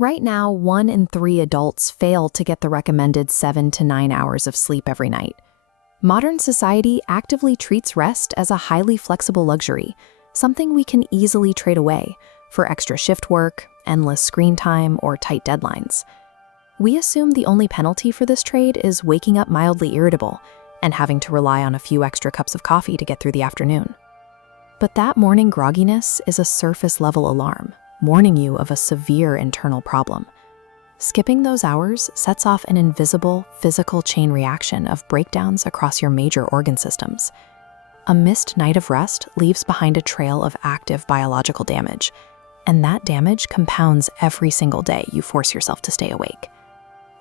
Right now, 1 in 3 adults fail to get the recommended 7 to 9 hours of sleep every night. Modern society actively treats rest as a highly flexible luxury, something we can easily trade away for extra shift work, endless screen time, or tight deadlines. We assume the only penalty for this trade is waking up mildly irritable and having to rely on a few extra cups of coffee to get through the afternoon. But that morning grogginess is a surface-level alarm, warning you of a severe internal problem. Skipping those hours sets off an invisible physical chain reaction of breakdowns across your major organ systems. A missed night of rest leaves behind a trail of active biological damage, and that damage compounds every single day you force yourself to stay awake.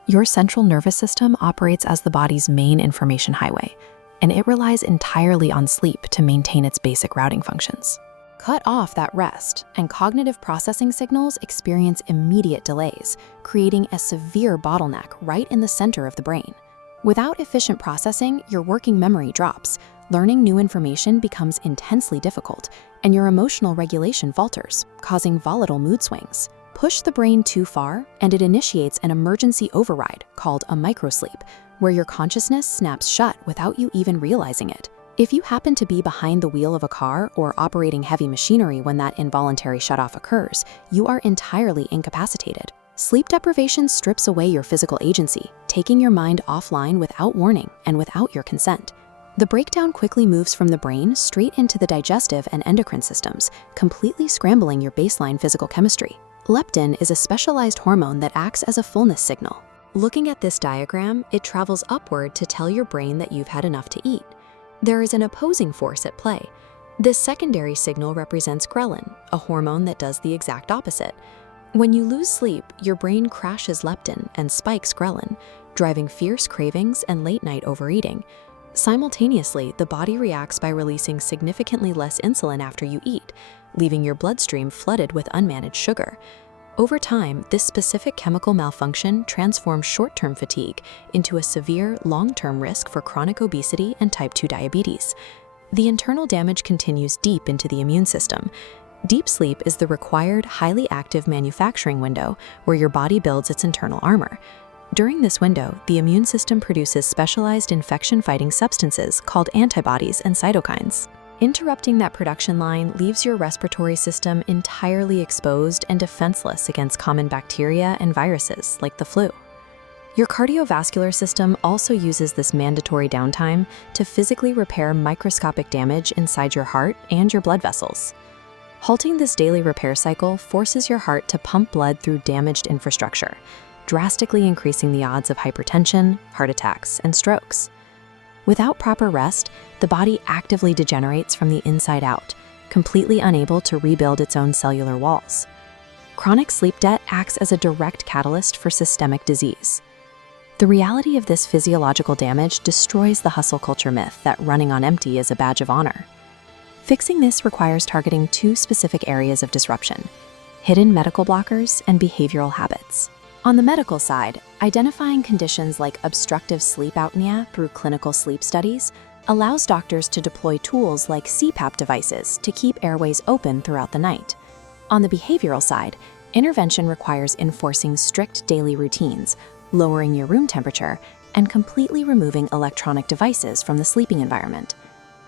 Your central nervous system operates as the body's main information highway, and it relies entirely on sleep to maintain its basic routing functions. Cut off that rest, and cognitive processing signals experience immediate delays, creating a severe bottleneck right in the center of the brain. Without efficient processing, your working memory drops, learning new information becomes intensely difficult, and your emotional regulation falters, causing volatile mood swings. Push the brain too far, and it initiates an emergency override called a microsleep, where your consciousness snaps shut without you even realizing it. If you happen to be behind the wheel of a car or operating heavy machinery when that involuntary shutoff occurs, you are entirely incapacitated. Sleep deprivation strips away your physical agency, taking your mind offline without warning and without your consent. The breakdown quickly moves from the brain straight into the digestive and endocrine systems, completely scrambling your baseline physical chemistry. Leptin is a specialized hormone that acts as a fullness signal. Looking at this diagram, it travels upward to tell your brain that you've had enough to eat. There is an opposing force at play. This secondary signal represents ghrelin, a hormone that does the exact opposite. When you lose sleep, your brain crashes leptin and spikes ghrelin, driving fierce cravings and late-night overeating. Simultaneously, the body reacts by releasing significantly less insulin after you eat, leaving your bloodstream flooded with unmanaged sugar. Over time, this specific chemical malfunction transforms short-term fatigue into a severe, long-term risk for chronic obesity and type 2 diabetes. The internal damage continues deep into the immune system. Deep sleep is the required, highly active manufacturing window where your body builds its internal armor. During this window, the immune system produces specialized infection-fighting substances called antibodies and cytokines. Interrupting that production line leaves your respiratory system entirely exposed and defenseless against common bacteria and viruses like the flu. Your cardiovascular system also uses this mandatory downtime to physically repair microscopic damage inside your heart and your blood vessels. Halting this daily repair cycle forces your heart to pump blood through damaged infrastructure, drastically increasing the odds of hypertension, heart attacks, and strokes. Without proper rest, the body actively degenerates from the inside out, completely unable to rebuild its own cellular walls. Chronic sleep debt acts as a direct catalyst for systemic disease. The reality of this physiological damage destroys the hustle culture myth that running on empty is a badge of honor. Fixing this requires targeting 2 specific areas of disruption: hidden medical blockers and behavioral habits. On the medical side, identifying conditions like obstructive sleep apnea through clinical sleep studies allows doctors to deploy tools like CPAP devices to keep airways open throughout the night. On the behavioral side, intervention requires enforcing strict daily routines, lowering your room temperature, and completely removing electronic devices from the sleeping environment.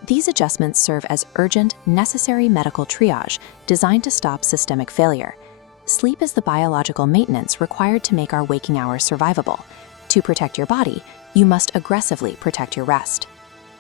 These adjustments serve as urgent, necessary medical triage designed to stop systemic failure. Sleep is the biological maintenance required to make our waking hours survivable. To protect your body, you must aggressively protect your rest.